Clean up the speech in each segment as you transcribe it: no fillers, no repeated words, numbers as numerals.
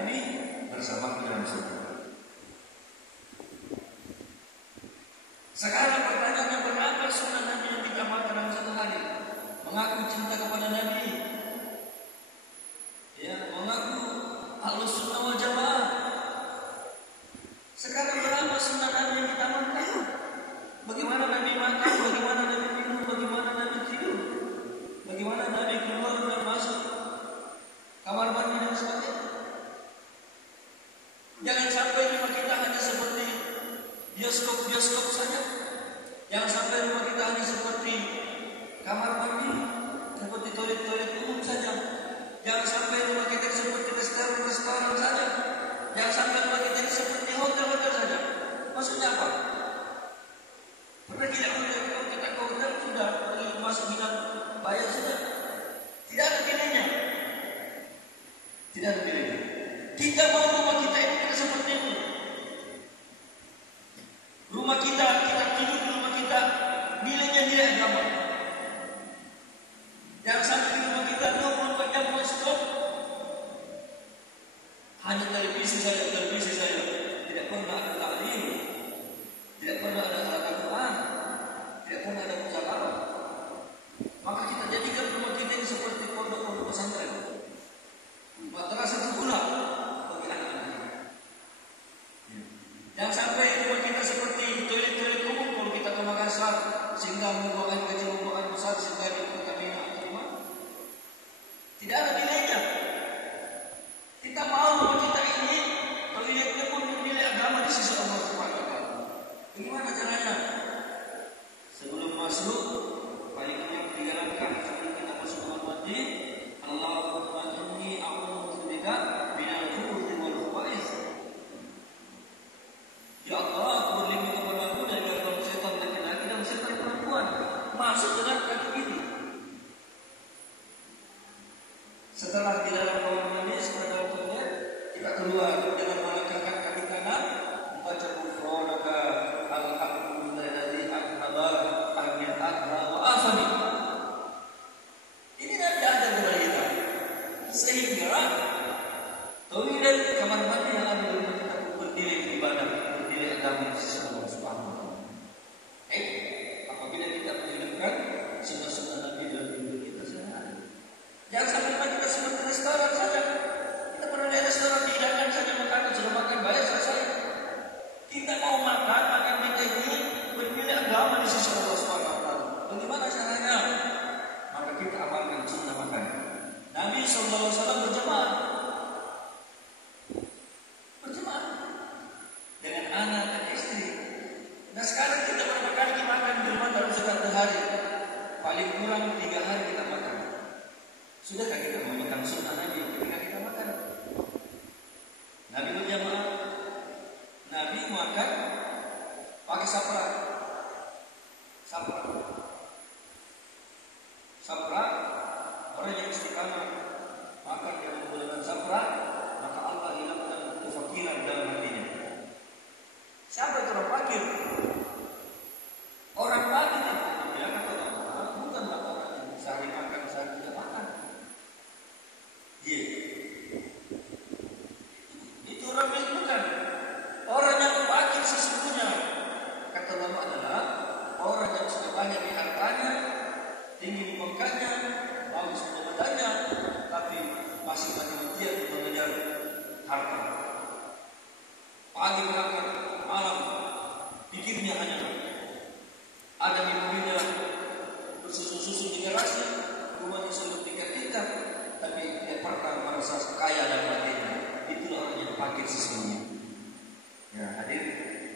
Nabi bersama dalam surga. Sekarang pertanyaannya, berapa sunnah Nabi yang kita amalkan dalam satu hari? Mengaku cinta kepada Nabi, ya, mengaku Ahlus Sunnah wal Jamaah. Sekarang berapa sunnah Nabi yang kita amalkan? Bagaimana Nabi makan, bagaimana Nabi minum, bagaimana Nabi tidur, bagaimana Nabi keluar dan masuk kamar mandi dan sebagainya. Jangan sampai rumah kita hanya seperti bioskop saja. Jangan sampai rumah kita hanya seperti kamar mandi, seperti toilet umum saja. Jangan sampai rumah kita seperti restoran saja. Jangan sampai rumah kita seperti hotel saja. Maksudnya apa? Pernah tidak hotel? Kalau kita ke hotel sudah pergi masuk minat bayar sudah. Tidak ada nilainya. Tidak ada nilainya. Kita mau rumah kita ini seperti itu. Rumah kita tidur di rumah kita, nilainya nilai agama. Jangan sampai di rumah kita 24 jam non-stop hanya televisi saja. Tidak pernah ada taklim, tidak pernah ada Al-Quran, tidak pernah ada musyawarah. Maka kita jadikan rumah kita ini seperti pondok pesantren. Madrasah sekolah bagi anak-anak. Jangan sampai rumah kita seperti toilet umum. Kalau kita ke Makassar, sehingga membuang air kecil, membuang air besar, sehingga di Pertamina atau di mana. Tidak ada nilainya. Kita mau rumah kita ini toiletnya pun nilai agama di sisi Allah Subhanahu wa taala. Bagaimana caranya? Sebelum masuk, baiknya 3 langkah sebelum kita masuk kamar mandi. Allahumma inni a'udzubika minal khubuthi wal khaba'ith. Ya Allah, aku berlindung kepadamu dari gangguan setan laki-laki dan setan perempuan. Masuk dengan kaki ini. Setelah di dalam kamar mandi, setelah dalam toilet, kita keluar dengan melangkahkan kaki kanan, membaca ghufranaka alhamdulillahilladzi adhaba anni al-adha wa afani. Ini Nabi ajar kepada kita. Sehingga toilet kamar mandi yang ada di rumah kita bernilai ibadah, bernilai agama di sisi Allah Subhanahu wa taala. Apabila kita menghidupkan sunnah-sunnah Nabi dalam hidup kita sehari-hari. Jangan sampai kita seperti restoran saja. Kita pernah lihat restoran dihidangkan saja makanan, sudah makan bayar selesai. Kita mau makan kita ini bernilai agama di sisi Allah Subhanahu wa taala. Bagaimana caranya? Maka kita amalkan sunnah makan. Nabi SAW berjemaah dengan anak dan istri. Nah sekarang kita berapa kali makan di rumah dalam satu hari? Paling kurang 3 hari kita makan. Sudahkah kita memakan sunnah Nabi ketika kita makan? Nabi berjamaah. Nabi makan pakai sapra. Orang yang istiqamah makan yang menggunakan sapra, maka Allah hilangkan kefakiran dalam hatinya. Siapa itu orang fakir? Orang fakir itu bukanlah orang yang sehari makan, sehari tidak makan. Itu orang yang bukan. Orang yang fakir sesungguhnya, kata ulama, adalah orang yang sudah banyak di hartanya, tinggi di pangkatnya, bagus jabatannya, tapi masih mati-matian mengejar harta. Pagi berangkat, malam pikirnya hanya ada di mobilnya bersusun-susun di garasi, rumahnya sudah tingkat-tingkat, tapi dia pernah merasa kaya dan hatinya. Itulah orang yang fakir sesungguhnya. Ya hadir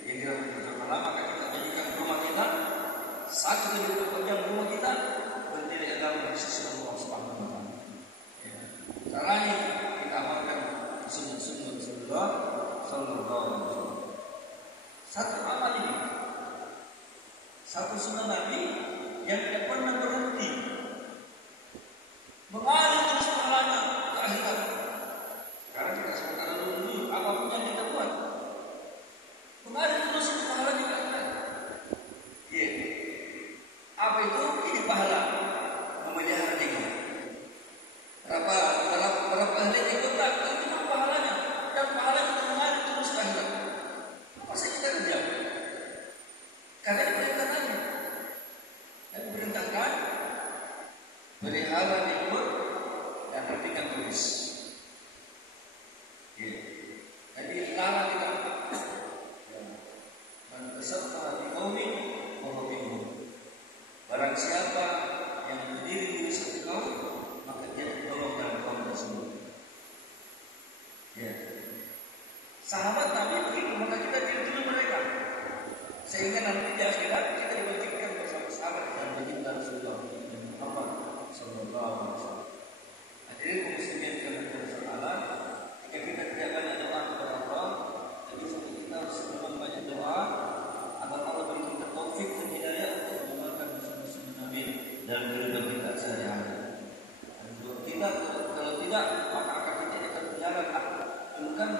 yang dirahmati Allah, maka kita jadikan rumah kita satu dari 24 jam rumah kita bernilai agama di sisi Allah Subhanahu wa taala. Caranya kita amalkan sunnah-sunnah Rasulullah sallallahu alaihi wasallam. Satu amal ini, satu sunnah Nabi yang tidak pernah berhenti, mengalir terus pahalanya ke akhirat. Sekarang kita sementara dulu apapun yang kita buat, mengalir terus pahalanya ke akhirat. Apa itu? Ini pahala memelihara jiwa. Berapa ahli ikut tak? Itu pahalanya. Sahabat Nabi begitu, maka kita tiru mereka. Sehingga nanti di akhirat kita dibangkitkan bersama sahabat dan baginda Rasulullah Muhammad sallallahu alaihi wasallam. Hadirin kaum muslimin yang dirahmati Allah, jika kita tidak banyak doa kepada Allah, jadi kita harus banyak doa agar Allah beri kita taufik dan hidayah untuk mengamalkan sunnah Nabi dalam kehidupan kita sehari-hari. Kita kalau tidak, maka akan kita akan berjalan bukan